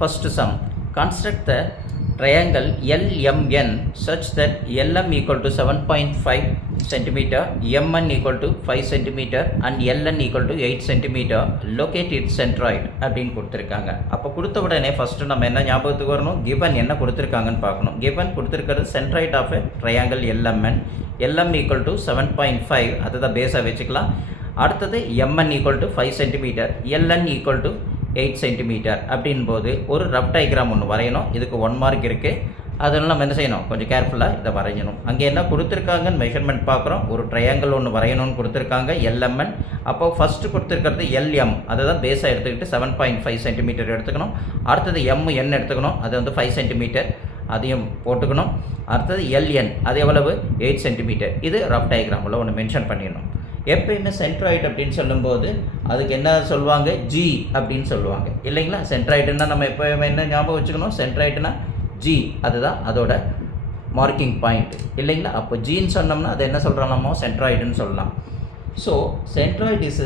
First sum. Construct the triangle LMN such that LM equal to 7.5 cm, MN equal to 5 cm and LN equal to 8 cm. Locate its centroid அப்படின்னு கொடுத்துருக்காங்க. அப்போ கொடுத்த உடனே first நம்ம என்ன ஞாபகத்துக்கு வரணும், கிவன் என்ன கொடுத்துருக்காங்கன்னு பார்க்கணும். கிவன் கொடுத்துருக்கிறது centroid of triangle LMN. LM equal to 7.5, அதுதான் பேஸாக வச்சுக்கலாம். அடுத்தது MN equal to 5 cm, LN equal to 8 cm அப்படின் போது ஒரு ரஃப் டயக்ராம் ஒன்று வரையணும். இதுக்கு 1 மார்க் இருக்குது. அதனால் நம்ம என்ன செய்யணும், கொஞ்சம் கேர்ஃபுல்லாக இதை வரையணும். அங்கே என்ன கொடுத்துருக்காங்கன்னு மெஷர்மெண்ட் பார்க்குறோம். ஒரு ட்ரையாங்கிள் ஒன்று வரையணும்னு கொடுத்துருக்காங்க LMN. அப்போ ஃபஸ்ட்டு கொடுத்துருக்கிறது LM, அதை தான் பேஸாக எடுத்துக்கிட்டு 7.5 cm எடுத்துக்கணும். அடுத்தது MN எடுத்துக்கணும், அது வந்து 5 cm, அதையும் போட்டுக்கணும். அடுத்தது LN, அது எவ்வளவு, 8 cm. இது ரஃப் டயக்ராமில் ஒன்று மென்ஷன் பண்ணிடணும். எப்பயுமே சென்ட்ராய்டு அப்படின்னு சொல்லும்போது அதுக்கு என்ன சொல்லுவாங்க, ஜி அப்படின்னு சொல்லுவாங்க இல்லைங்களா. சென்ட்ராய்டுன்னா நம்ம எப்போயுமே என்ன ஞாபகம் வச்சுக்கணும், சென்ட்ராய்டுனா ஜி, அதுதான் அதோட மார்க்கிங் பாயிண்ட் இல்லைங்களா. அப்போ ஜின்னு சொன்னோம்னா அதை என்ன சொல்கிறோம், நம்ம சென்ட்ராய்டுன்னு சொல்லலாம். ஸோ சென்ட்ராய்டு இஸ்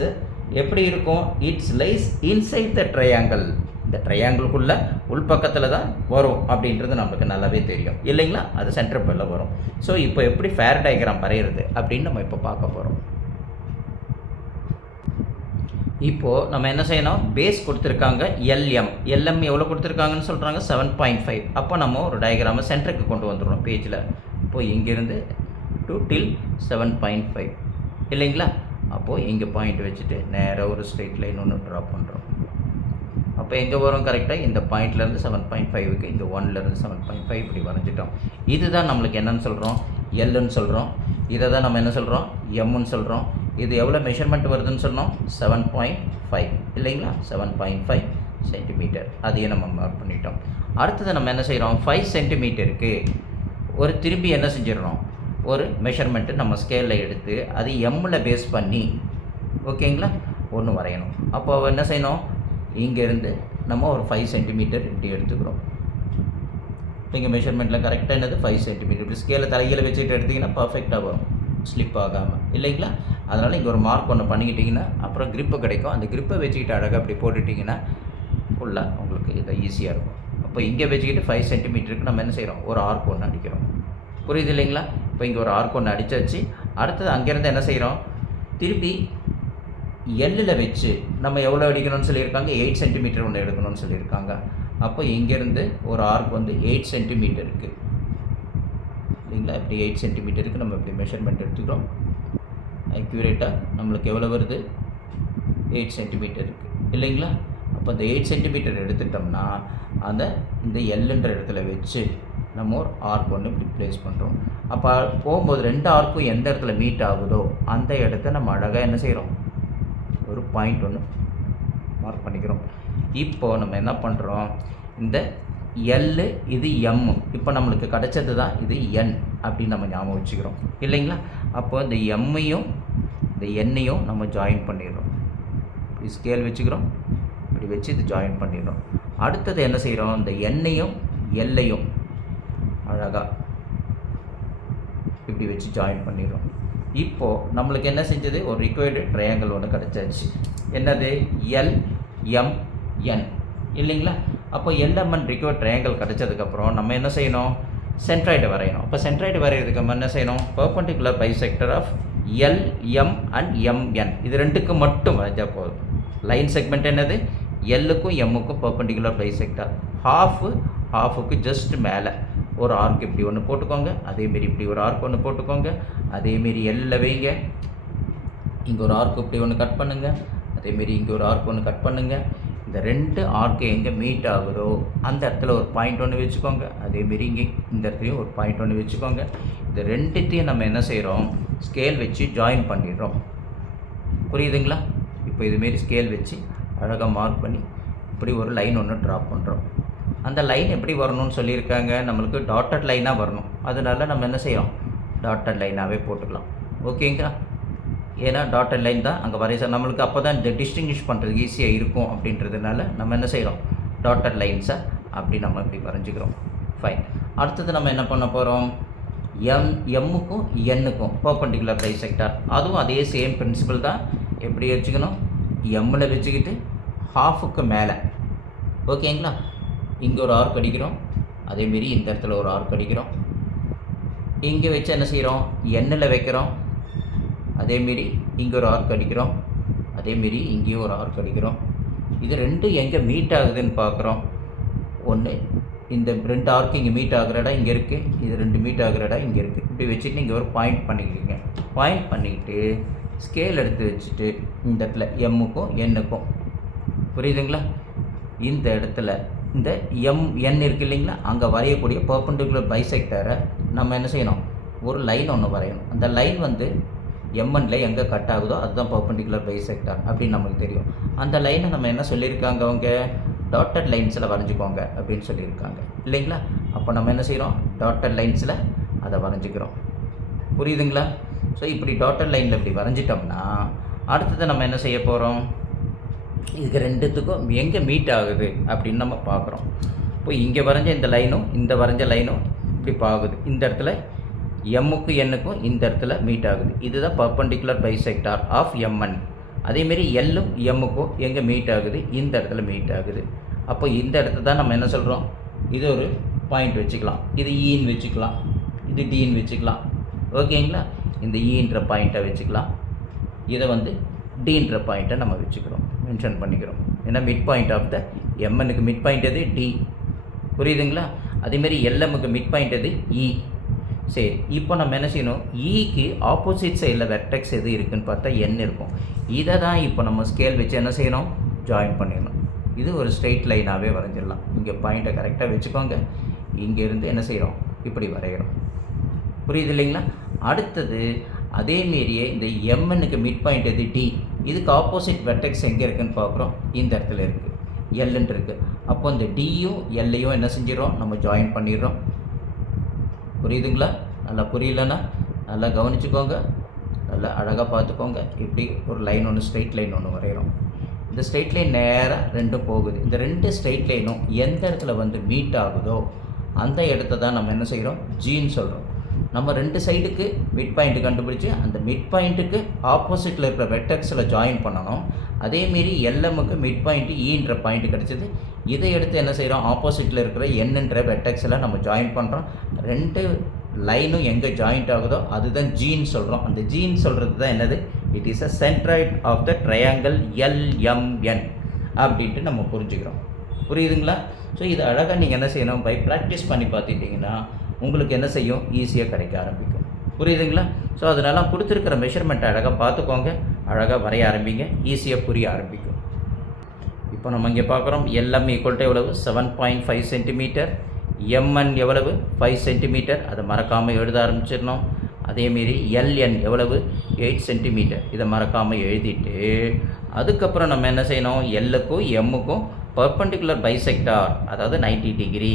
எப்படி இருக்கும், it's lies inside the triangle. இந்த ட்ரையாங்கிளுக்குள்ளே உள்பக்கத்தில் தான் வரும் அப்படின்றது நமக்கு நல்லாவே தெரியும் இல்லைங்களா. அது சென்டர் பல்ல வரும். ஸோ இப்போ எப்படி ஃபேர் டயக்ராம் வரைகிறது அப்படின்னு நம்ம இப்போ பார்க்க போகிறோம். இப்போது நம்ம என்ன செய்யணும், பேஸ் கொடுத்துருக்காங்க LM எவ்வளோ கொடுத்துருக்காங்கன்னு சொல்கிறாங்க, 7.5. அப்போ நம்ம ஒரு டயக்ராமை சென்டருக்கு கொண்டு வந்துடணும் பேஜில். இப்போது இங்கேருந்து 2 till 7.5 இல்லைங்களா. அப்போது இங்கே பாயிண்ட் வச்சுட்டு நேராக ஒரு ஸ்ட்ரெயிட் லைன் ஒன்று ட்ரா பண்ணுறோம். அப்போ எங்கே வரும், கரெக்டாக இந்த பாயிண்ட்லேருந்து 7.5க்கு இந்த 1லேருந்து 7.5 இப்படி வரைஞ்சிட்டோம். இதுதான் நம்மளுக்கு என்னன்னு சொல்கிறோம், Lன்னு சொல்கிறோம். இதை தான் நம்ம என்ன சொல்கிறோம், Mன்னு சொல்கிறோம். இது எவ்வளோ மெஷர்மெண்ட் வருதுன்னு சொன்னோம், 7.5 இல்லைங்களா. 7.5 சென்டிமீட்டர், அதையே நம்ம மார்க் பண்ணிட்டோம். அடுத்தது நம்ம என்ன செய்கிறோம், 5 சென்டிமீட்டருக்கு ஒரு திரும்பி என்ன செஞ்சிடறோம், ஒரு மெஷர்மெண்ட்டு நம்ம ஸ்கேலில் எடுத்து அது எம்மில் பேஸ் பண்ணி ஓகேங்களா ஒன்று வரையணும். அப்போ என்ன செய்யணும், இங்கேருந்து நம்ம ஒரு 5 சென்டிமீட்டர் இப்படி எடுத்துக்கிறோம். இங்கே மெஷர்மெண்ட்டில் கரெக்டாக என்னது 5 சென்டிமீட்டர். இப்படி ஸ்கேலை தலையில் வச்சுட்டு எடுத்திங்கன்னா பர்ஃபெக்டாக வரும், ஸ்லிப் ஆகாமல் இல்லைங்களா. அதனால் இங்கே ஒரு மார்க் ஒன்று பண்ணிக்கிட்டிங்கன்னா அப்புறம் கிரிப்பு கிடைக்கும். அந்த கிரிப்பை வச்சுக்கிட்டு அழகாக அப்படி போட்டுட்டிங்கன்னா ஃபுல்லாக உங்களுக்கு இதை ஈஸியாக இருக்கும். அப்போ இங்கே வச்சுக்கிட்டு 5 சென்டிமீட்டருக்கு நம்ம என்ன செய்கிறோம், ஒரு ஆர்க் ஒன்று அடிக்கிறோம். புரியுது இல்லைங்களா. இப்போ இங்கே ஒரு ஆர்க் ஒன்று அடித்தாச்சு. அடுத்தது அங்கேருந்து என்ன செய்கிறோம், திருப்பி எல்லில் வச்சு நம்ம எவ்வளோ அடிக்கணும்னு சொல்லியிருக்காங்க, 8 சென்டிமீட்டர் ஒன்று எடுக்கணும்னு சொல்லியிருக்காங்க. அப்போ இங்கேருந்து ஒரு ஆர்க் வந்து 8 சென்டிமீட்டருக்கு இல்லைங்களா. இப்படி 8 சென்டிமீட்டருக்கு நம்ம இப்படி மெஷர்மெண்ட் எடுத்துக்கிறோம். அக்யூரேட்டாக நம்மளுக்கு எவ்வளோ வருது, 8 சென்டிமீட்டர் இருக்குது இல்லைங்களா. அப்போ இந்த 8 சென்டிமீட்டர் எடுத்துட்டோம்னா இந்த எல்லுன்ற இடத்துல வச்சு நம்ம ஒரு ஆர்க் ஒன்று இப்படி ப்ளேஸ் பண்ணுறோம். அப்போ போகும்போது 2 ஆர்க்கும் எந்த இடத்துல மீட் ஆகுதோ அந்த இடத்த நம்ம அழகாக என்ன செய்கிறோம், ஒரு பாயிண்ட் ஒன்று மார்க் பண்ணிக்கிறோம். இப்போது நம்ம என்ன பண்ணுறோம், இந்த எல்லு இது எம், இப்போ நம்மளுக்கு கிடச்சது தான் இது என் அப்படின்னு நம்ம ஞாபகம் வச்சுக்கிறோம் இல்லைங்களா. அப்போ இந்த எம்மையும் இந்த எண்ணையும் நம்ம ஜாயின் பண்ணிடுறோம். இப்படி ஸ்கேல் வச்சுக்கிறோம், இப்படி வச்சு இது ஜாயின் பண்ணிடுறோம். அடுத்தது என்ன செய்கிறோம், இந்த எண்ணையும் எல்லையும் அழகாக இப்படி வச்சு ஜாயின் பண்ணிடுறோம். இப்போது நம்மளுக்கு என்ன செஞ்சது, ஒரு ரிக்வயர்டு ட்ரையாங்கிள் ஒன்று கிடச்சாச்சு. என்னது, LMN இல்லைங்களா. அப்போ LMN ரிக்வயர்ட் ட்ரையாங்கிள் கிடச்சதுக்கப்புறம் நம்ம என்ன செய்யணும், சென்ட்ராய்டு வரையணும். அப்போ சென்ட்ராய்டு வரைகிறதுக்கு நம்ம என்ன செய்யணும், perpendicular bisector of LM and MN, இது ரெண்டுக்கு மட்டும் வரைஞ்சால் போதும். லைன் செக்மெண்ட் என்னது, எல்லுக்கும் எம்முக்கும் பெர்பெண்டிகுலர் பைசெக்டர். ஹாஃபுக்கு ஜஸ்ட் மேலே ஒரு ஆர்க் இப்படி ஒன்று போட்டுக்கோங்க. அதேமாரி இப்படி ஒரு ஆர்க் ஒன்று போட்டுக்கோங்க. அதேமாரி எல்லில் வைங்க. இங்கே ஒரு ஆர்க் இப்படி ஒன்று கட் பண்ணுங்கள். அதேமாரி இங்கே ஒரு ஆர்க் ஒன்று கட் பண்ணுங்கள். இந்த 2 ஆர்க்கு எங்கே மீட் ஆகுதோ அந்த இடத்துல ஒரு பாயிண்ட் ஒன்று வச்சுக்கோங்க. அதேமாரி இங்கே இந்த இடத்துலையும் ஒரு பாயிண்ட் ஒன்று வச்சுக்கோங்க. இந்த 2த்தையும் நம்ம என்ன செய்கிறோம், ஸ்கேல் வச்சு ஜாயின் பண்ணிடுறோம். புரியுதுங்களா. இப்போ இதுமாரி ஸ்கேல் வச்சு அழகாக மார்க் பண்ணி இப்படி ஒரு லைன் ஒன்று ட்ரா பண்ணுறோம். அந்த லைன் எப்படி வரணும்னு சொல்லியிருக்காங்க, நம்மளுக்கு டாட்டட் லைனாக வரணும். அதனால நம்ம என்ன செய்கிறோம், டாட்டட் லைனாகவே போட்டுக்கலாம். ஓகேங்களா. ஏன்னா டாட்டட் லைன் தான் அங்கே வரைய நம்மளுக்கு அப்போ தான் இந்த டிஸ்டிங்விஷ் பண்ணுறதுக்கு ஈஸியாக இருக்கும் அப்படின்றதுனால நம்ம என்ன செய்கிறோம், டாட்டட் லைன்ஸை அப்படி நம்ம இப்படி வரைஞ்சிக்கிறோம். ஃபைன். அடுத்தது நம்ம என்ன பண்ண போகிறோம், எம்முக்கும் எண்ணுக்கும் பெர்பெண்டிகுலர் பைசெக்டார், அதுவும் அதே சேம் பிரின்சிபல் தான். எப்படி வச்சுக்கணும், எம்மில் வச்சுக்கிட்டு ஹாஃபுக்கு மேலே ஓகேங்களா இங்கே ஒரு ஆர்க் அடிக்கிறோம், அதேமாரி இந்த இடத்துல ஒரு ஆர்க் அடிக்கிறோம். இங்கே வச்சு என்ன செய்கிறோம், எண்ணில் வைக்கிறோம், அதேமாரி இங்கே ஒரு ஆர்க் அடிக்கிறோம், அதேமாரி இங்கேயும் ஒரு ஆர்க் அடிக்கிறோம். இது ரெண்டும் எங்கே மீட் ஆகுதுன்னு பார்க்குறோம். ஒன்று இந்த 2 ஆர்க்கு இங்கே மீட் ஆகிற இடம் இங்கே இருக்குது, இது 2 மீட் ஆகிற இடம் இங்கே இருக்குது. இப்படி வச்சுட்டு இங்கே ஒரு பாயிண்ட் பண்ணிக்கிங்க. பாயிண்ட் பண்ணிக்கிட்டு ஸ்கேல் எடுத்து வச்சுட்டு இந்த இடத்துல எம்முக்கும் எண்ணுக்கும், புரியுதுங்களா, இந்த இடத்துல இந்த என் இருக்குது இல்லைங்களா, அங்கே வரையக்கூடிய பர்பெண்டிகுலர் பைசெக்டரை நம்ம என்ன செய்யணும், ஒரு லைன் ஒன்று வரையணும். அந்த லைன் வந்து எம்என்ல எங்கே கட் ஆகுதோ அதுதான் பர்பெண்டிகுலர் பைசெக்டர் அப்படின்னு நமக்கு தெரியும். அந்த லைனை நம்ம என்ன சொல்லியிருக்காங்க, அவங்க டாட்டட் லைன்ஸில் வரைஞ்சிக்கோங்க அப்படின்னு சொல்லியிருக்காங்க இல்லைங்களா. அப்போ நம்ம என்ன செய்கிறோம், டாட்டட் லைன்ஸில் அதை வரைஞ்சிக்கிறோம், புரியுதுங்களா. ஸோ இப்படி டாட்டட் லைனில் இப்படி வரைஞ்சிட்டோம்னா அடுத்தது நம்ம என்ன செய்ய போகிறோம், இதுக்கு ரெண்டுத்துக்கும் எங்கே மீட் ஆகுது அப்படின்னு நம்ம பார்க்குறோம். இப்போ இங்கே வரைஞ்ச இந்த லைனும் இந்த வரைஞ்ச லைனும் இப்படி பாகுது, இந்த இடத்துல எம்முக்கு எண்ணுக்கும் இந்த இடத்துல மீட் ஆகுது. இதுதான் பர்பெண்டிகுலர் பைசெக்டார் ஆஃப் எம்என். அதேமாரி எல்லும் எம்முக்கும் எங்கே மீட் ஆகுது, இந்த இடத்துல மீட் ஆகுது. அப்போ இந்த இடத்த தான் நம்ம என்ன சொல்கிறோம், இது ஒரு பாயிண்ட் வச்சுக்கலாம், இது ஈன்னு வச்சுக்கலாம், இது டீன்னு வச்சுக்கலாம், ஓகேங்களா. இந்த ஈன்ற பாயிண்ட்டை வச்சுக்கலாம், இதை வந்து டீன்ற பாயிண்ட்டை நம்ம வச்சுக்கிறோம், மென்ஷன் பண்ணிக்கிறோம். ஏன்னா மிட் பாயிண்ட் ஆஃப் த எம்எனுக்கு மிட் பாயிண்ட் எது, டி, புரியுதுங்களா. அதேமாரி எல்எம்முக்கு மிட் பாயிண்ட் எது, இ. சரி, இப்போ நம்ம என்ன செய்யணும், ஈக்கு ஆப்போசிட் சைடில் வெர்டெக்ஸ் எது இருக்குதுன்னு பார்த்தா என் இருக்கும். இதை தான் இப்போ நம்ம ஸ்கேல் வச்சு என்ன செய்யணும், ஜாயின் பண்ணிடணும். இது ஒரு ஸ்ட்ரெயிட் லைனாகவே வரைஞ்சிடலாம். இங்கே பாயிண்ட்டை கரெக்டாக வச்சுக்கோங்க, இங்கேருந்து என்ன செய்கிறோம், இப்படி வரைகிறோம், புரியுது இல்லைங்களா. அடுத்தது அதேமாரியே இந்த எம்எனுக்கு மிட் பாயிண்ட் எது, டி. இதுக்கு ஆப்போசிட் வெர்டெக்ஸ் எங்கே இருக்குதுன்னு பார்க்குறோம், இந்த இடத்துல இருக்குது, எல்லுன்னு இருக்குது. அப்போ இந்த டியும் எல்லையும் என்ன செஞ்சிடறோம், நம்ம ஜாயின் பண்ணிடுறோம், புரியுதுங்களா. நல்லா புரியலன்னா நல்லா கவனிச்சுக்கோங்க, நல்லா அழகாக பார்த்துக்கோங்க. இப்படி ஒரு லைன் ஒன்று, ஸ்ட்ரெயிட் லைன் ஒன்று வரைகிறோம். இந்த ஸ்ட்ரெயிட் லைன் நேராக ரெண்டும் போகுது. இந்த 2 ஸ்ட்ரெயிட் லைனும் எந்த இடத்துல வந்து மீட் ஆகுதோ அந்த இடத்த தான் நம்ம என்ன செய்கிறோம், ஜின்னு சொல்கிறோம். நம்ம 2 சைடுக்கு மிட் பாயிண்ட்டு கண்டுபிடிச்சி அந்த மிட் பாயிண்ட்டுக்கு ஆப்போசிட்டில் இருக்கிற வெர்டெக்ஸில் ஜாயின் பண்ணணும். அதேமாரி எல்எம்முக்கு மிட் பாயிண்ட்டு ஈன்ற பாயிண்ட்டு கிடச்சிது. இதை எடுத்து என்ன செய்கிறோம், ஆப்போசிட்டில் இருக்கிற என்னன்ற வெர்டெக்ஸில் நம்ம ஜாயின் பண்ணுறோம். 2 லைனும் எங்கே ஜாயிண்ட் ஆகுதோ அதுதான் ஜீன்னு சொல்கிறோம். அந்த ஜீன்னு சொல்கிறது தான் என்னது, it is a centroid of the triangle LMN அப்படின்ட்டு நம்ம புரிஞ்சுக்கிறோம், புரியுதுங்களா. ஸோ இது அழகாக நீங்கள் என்ன செய்யணும், பை ப்ராக்டிஸ் பண்ணி பார்த்துட்டிங்கன்னா உங்களுக்கு என்ன செய்யும், ஈஸியாக கிடைக்க ஆரம்பிக்கும், புரியுதுங்களா. ஸோ அதனால் கொடுத்துருக்கிற மெஷர்மெண்ட்டை அழகாக பார்த்துக்கோங்க, அழகாக வரைய ஆரம்பிங்க, ஈஸியாக புரிய ஆரம்பிக்கும். இப்போ நம்ம இங்கே பார்க்குறோம், எல்எம் ஈக்குவல் எவ்வளவு 7.5 சென்டிமீட்டர், எம்என் எவ்வளவு 5 சென்டிமீட்டர், அதை மறக்காமல் எழுத ஆரம்பிச்சிடணும். அதேமாரி எல்என் எவ்வளவு 8 சென்டிமீட்டர், இதை மறக்காமல் எழுதிட்டு அதுக்கப்புறம் நம்ம என்ன செய்யணும், எல்லுக்கும் எம்முக்கும் பர்பெண்டிகுலர் பைசெக்டார், அதாவது 90 டிகிரி,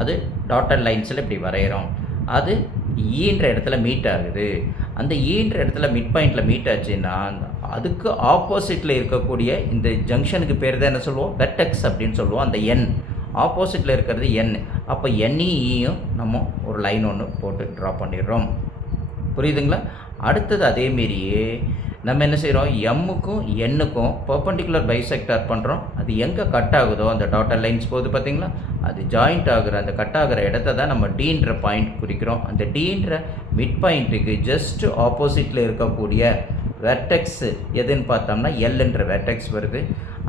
அது டாட்டட் லைன்ஸில் இப்படி வரைகிறோம். அது ஈன்ற இடத்துல மீட் ஆகுது. அந்த ஈன்ற இடத்துல மிட் பாயிண்டில் மீட் ஆச்சுன்னா அதுக்கு ஆப்போசிட்டில் இருக்கக்கூடிய இந்த ஜங்ஷனுக்கு பேர் தான் என்ன சொல்லுவோம், வெர்டெக்ஸ் அப்படின்னு சொல்லுவோம். அந்த என் ஆப்போசிட்டில் இருக்கிறது என். அப்போ என்இயும் நம்ம ஒரு லைன் ஒன்று போட்டு ட்ரா பண்ணிடுறோம், புரியுதுங்களா. அடுத்தது அதேமாரியே நம்ம என்ன செய்கிறோம், எம்முக்கும் எண்ணுக்கும் பர்பெண்டிகுலர் பைசெக்டார் பண்ணுறோம். அது எங்கே கட் ஆகுதோ அந்த டாட்டட் லைன்ஸ் போகுது பார்த்தீங்களா, அது ஜாயிண்ட் ஆகுற அந்த கட் ஆகிற இடத்த தான் நம்ம டீன்ற பாயிண்ட் குறிக்கிறோம். அந்த டீன்ற மிட் பாயிண்ட்டுக்கு ஜஸ்ட் ஆப்போசிட்டில் இருக்கக்கூடிய வெர்டெக்ஸ் எதுன்னு பார்த்தோம்னா எல்ன்ற வெர்டெக்ஸ் வருது.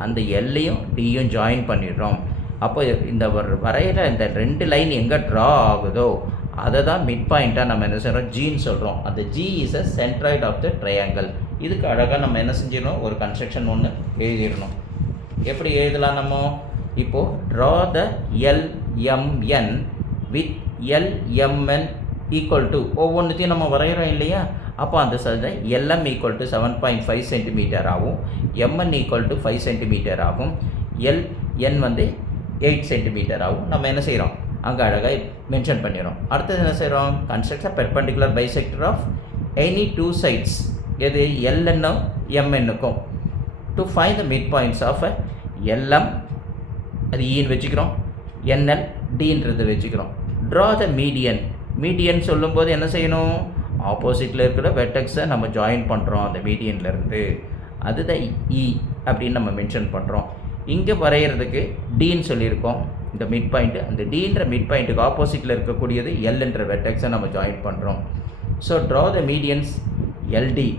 அந்த எல்லையும் டியும் ஜாயின் பண்ணிடுறோம். அப்போ இந்த வரைகிற இந்த 2 லைன் எங்கே ட்ரா ஆகுதோ அதை தான் மிட் பாயிண்ட்டாக நம்ம என்ன செய்கிறோம், ஜின்னு சொல்கிறோம். அந்த G is a centroid of the triangle. இதுக்கு அழகாக நம்ம என்ன செஞ்சிடணும், ஒரு கன்ஸ்ட்ரக்ஷன் ஒன்று எழுதிடணும். எப்படி எழுதலாம் நம்ம, இப்போது draw the LMN with LMN equal to ஒவ்வொன்றுத்தையும் நம்ம வரைகிறோம் இல்லையா. அப்போ அந்த எல்எம் ஈக்குவல் டு 7.5 சென்டிமீட்டர் ஆகும், எம்என் ஈக்குவல் டு 5 சென்டிமீட்டர் ஆகும், எல்என் வந்து 8 சென்டிமீட்டர் ஆகும். நம்ம என்ன செய்கிறோம், அங்கே அழகாக மென்ஷன் பண்ணிடுறோம். அடுத்தது என்ன செய்கிறோம், construct a perpendicular bisector of any 2 sides, எது எல்என்னும் எம்என்னுக்கும், to find the mid points of L M, அது ஈன்னு வச்சுக்கிறோம், என்எல் டின்றது வச்சுக்கிறோம். Draw the median. மீடியன் சொல்லும்போது என்ன செய்யணும், ஆப்போசிட்டில் இருக்கிற வெர்டெக்ஸை நம்ம ஜாயின் பண்ணுறோம் அந்த மீடியன்லேருந்து, அதுதான் இ அப்படின்னு நம்ம மென்ஷன் பண்ணுறோம். இங்கே வரைகிறதுக்கு டின்னு சொல்லியிருக்கோம். இந்த மிட் பாயிண்ட்டு, அந்த டின்ற மிட் பாயிண்ட்டுக்கு ஆப்போசிட்டில் இருக்கக்கூடியது எல்ன்ற வெர்டெக்ஸை நம்ம ஜாயின் பண்ணுறோம். So draw the medians L D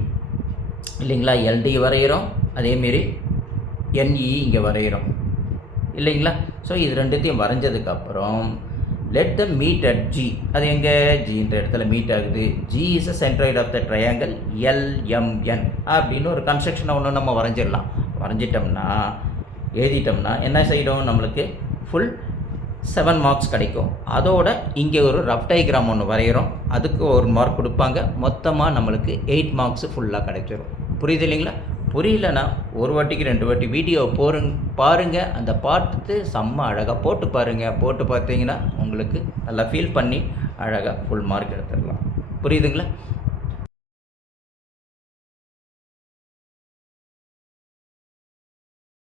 இல்லைங்களா, எல்டி வரைகிறோம், அதேமாரி என்இ இங்கே வரைகிறோம் இல்லைங்களா. ஸோ இது ரெண்டுத்தையும் வரைஞ்சதுக்கப்புறம் let the meet at G, அது எங்கே ஜின்ற இடத்துல மீட் ஆகுது. G is a centroid of the triangle L M N அப்படின்னு ஒரு கன்ஸ்ட்ரக்ஷனை ஒன்று நம்ம வரைஞ்சிடலாம். வரைஞ்சிட்டோம்னா எழுதிட்டோம்னா என்ன செய்யணும், நம்மளுக்கு ஃபுல் 7 மார்க்ஸ் கிடைக்கும். அதோட இங்கே ஒரு ரஃப் டயக்ராம் ஒன்று வரைகிறோம், அதுக்கு ஒரு மார்க் கொடுப்பாங்க. மொத்தமாக நம்மளுக்கு 8 மார்க்ஸு ஃபுல்லாக கிடைச்சிரும். புரியுது இல்லைங்களா? புரியலன்னா ஒரு வாட்டிக்கு 2 வாட்டி வீடியோ பாருங்கள், அந்த பார்த்து செம்ம அழகாக போட்டு பாருங்கள். போட்டு பார்த்தீங்கன்னா உங்களுக்கு நல்லா ஃபீல் பண்ணி அழகாக ஃபுல் மார்க் எடுத்துடலாம். புரியுதுங்களா?